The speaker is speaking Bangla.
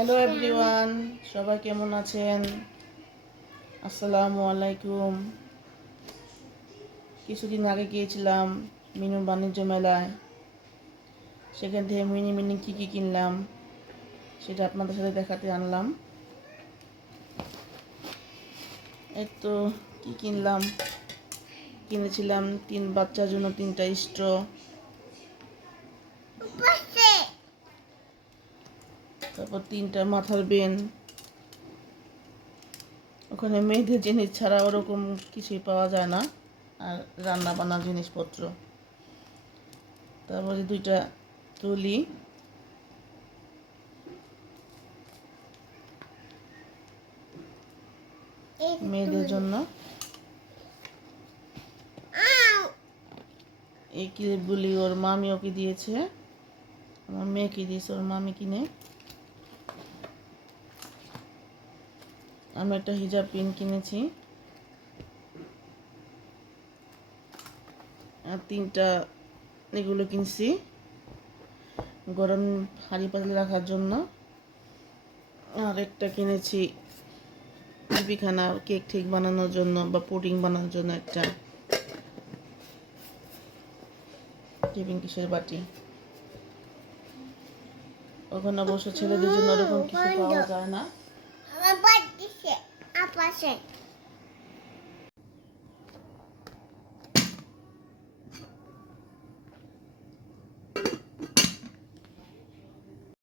হ্যালো এভরিওয়ান, সবাই কেমন আছেন? আসসালামু আলাইকুম। কিছুদিন আগে গিয়েছিলাম মিনু বাণিজ্য মেলায়। সেখান থেকে মিনি মিনি কী কী কিনলাম সেটা আপনাদের সাথে দেখাতে আনলাম। এই তো কী কিনলাম, কিনেছিলাম 3 বাচ্চার জন্য 3টা স্ট্র, তারপর 3টা মাথার বেন। ওখানে মেয়েদের জিনিস ছাড়া ওরকম কিছুই পাওয়া যায় না, আর রান্না বান্নার জিনিসপত্র। তারপরে 2টা তুলি, মেয়েদের জন্য। এই ক্লিপগুলি ওর মামি ওকে দিয়েছে, আমার মেয়েকে দিয়েছে ওর মামি কিনে। আমি একটা হিজাব পিন কিনেছি, আর 3টা এগুলো কিনছি গরম হাঁড়ি পাতিলে রাখার জন্য। আর একটা কিনেছি বিবিখানা কেক ঠেক বানানোর জন্য বা পুডিং বানানোর জন্য একটা টিফিন কিসের বাটি। ওখানে অবশ্য ছেলেদের জন্য ওরকম কিছু পাওয়া যায় না।